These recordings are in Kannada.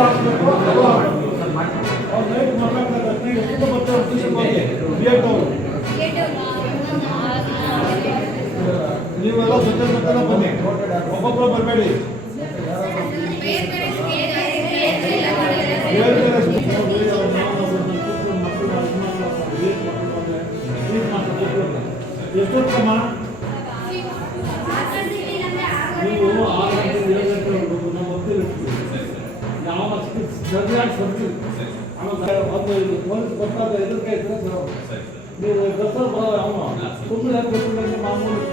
ಹಾಕಬೇಕು ಅದು ಹಾಕಬೇಕು ಅವ್ರು ನೈಟ್ ಮಾತಾಡ್ತಾರೆ ಎಷ್ಟು ಬರ್ತಾರೆ ಟ್ಯೂಷನ್ ಬಗ್ಗೆ ಬಿಎಡ್ ಅವರು ನೀವೆಲ್ಲ ಜೊತೆ ಬನ್ನಿ ಒಬ್ಬೊಬ್ಬರು ಬರಬೇಡಿ ಎಷ್ಟೊತ್ತಮ್ಮ ನೀವು 6 ಗಂಟೆ 7 ಗಂಟೆ ನಮ್ಮ ಯಾವ ಸರಿಯಾಗಿ ಬರ್ತೀವಿ ಆಮೇಲೆ ಒಂದು ಪೊಲೀಸ್ ಬರ್ತಾಗ ಎದುರ್ಕೆ ಇದ್ರೆ ನೀವು ದಸರಾ ಸುಮ್ಮನೆ ಗೊತ್ತಿಲ್ಲ ಮಾಮೂಲಿ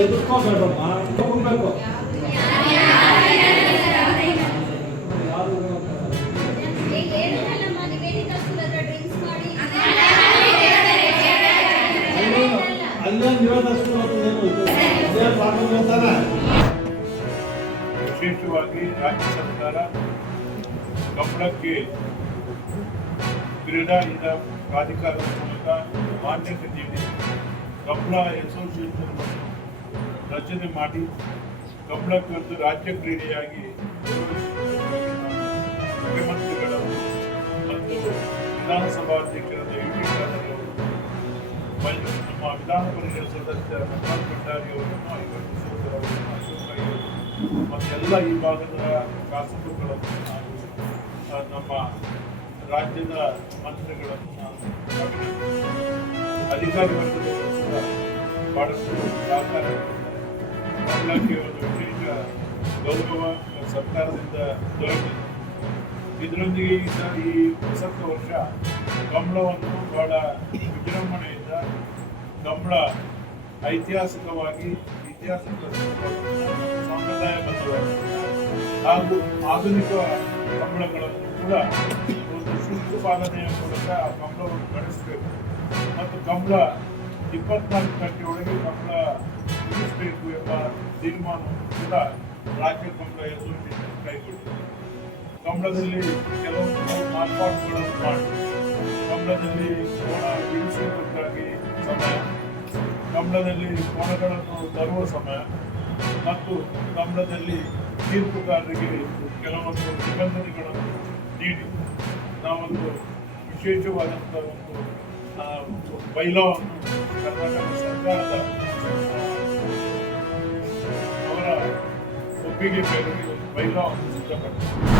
ಎದುರ್ಕೋಬೇಡಮ್ಮ ತಗೊಳ್ಬೇಕು ವಿಶೇಷವಾಗಿ ರಾಜ್ಯ ಸರ್ಕಾರ ಕಂಬಳಕ್ಕೆ ಕ್ರೀಡಾ ಪ್ರಾಧಿಕಾರದ ಮೂಲಕ ಮಾನ್ಯತೆ ನೀಡಿ ಕಂಬಳ ಅಸೋಸಿಯೇಷನ್ ರಚನೆ ಮಾಡಿ ಕಂಬಳಕ್ಕೆ ಒಂದು ರಾಜ್ಯ ಕ್ರೀಡೆಯಾಗಿ ಮುಖ್ಯಮಂತ್ರಿಗಳು ಮತ್ತು ವಿಧಾನಸಭಾ ಅಧ್ಯಕ್ಷರಾದ ನಮ್ಮ ವಿಧಾನ ಪರಿಷತ್ ಸದಸ್ಯ ಮನ್ಮಥ್ ಭಂಡಾರಿ ಅವರನ್ನು 50 ಸೋದರರನ್ನು ಅಶೋಕ್ ಮತ್ತೆಲ್ಲ ಈ ಭಾಗದ ಶಾಸಕರುಗಳನ್ನು ಹಾಗೂ ನಮ್ಮ ರಾಜ್ಯದ ಮಂತ್ರಿಗಳನ್ನು ಅಧಿಕಾರಿ ವರ್ಗದವರು ಕೂಡ ಬಹಳಷ್ಟು ಸಹಕಾರ ಕಂಬಳಕ್ಕೆ ಒಂದು ವಿಶೇಷ ಗೌರವ ಸರ್ಕಾರದಿಂದ ದೊರಕಿದೆ. ಇದರೊಂದಿಗೆ ಈ ಪ್ರಸಕ್ತ ವರ್ಷ ಕಂಬಳವನ್ನು ಬಹಳ ವಿಜೃಂಭಣೆಯಿಂದ ಕಂಬಳ ಐತಿಹಾಸಿಕವಾಗಿ ಸಂಪ್ರದಾಯಬದ್ಧವಾಗಿ ಹಾಗೂ ಆಧುನಿಕ ಕಂಬಳಗಳನ್ನು ಕೂಡ ಒಂದು ಶಿಸ್ತು ಪಾಲನೆಯ ಮೂಲಕ ಕಂಬಳವನ್ನು ನಡೆಸಬೇಕು ಮತ್ತು ಕಂಬಳ 24 ಗಂಟೆ ಒಳಗೆ ಕಂಬಳ ಮುಗಿಸಬೇಕು ಎಂಬ ತೀರ್ಮಾನವನ್ನು ಕೂಡ ರಾಜ್ಯ ಕಂಬಳ ಅಸೋಸಿಯೇಷನ್ ಕೈಗೊಂಡಿದೆ. ಕಂಬಳದಲ್ಲಿ ಕೆಲವೊಂದು ಮಾರ್ಪಾಡುಗಳನ್ನು ಮಾಡಿ ಕಂಬಳದಲ್ಲಿ ಕೋಣ ಬೀಳಿಸುವುದಕ್ಕಾಗಿ ಸಮಯ, ಕಂಬಳದಲ್ಲಿ ಕೋಣಗಳನ್ನು ತರುವ ಸಮಯ ಮತ್ತು ಕಂಬಳದಲ್ಲಿ ತೀರ್ಪುಗಾರರಿಗೆ ಕೆಲವೊಂದು ನಿಬಂಧನೆಗಳನ್ನು ನೀಡಿ ನಾವೊಂದು ವಿಶೇಷವಾದಂಥ ಒಂದು ಬೈಲಾವನ್ನು ಕರ್ನಾಟಕ ಸರ್ಕಾರದ ಅವರ ಒಪ್ಪಿಗೆ ಮೇರೆಗೆ ಒಂದು ಬೈಲಾವನ್ನು ಸಿದ್ಧಪಡಿಸಿದೆ.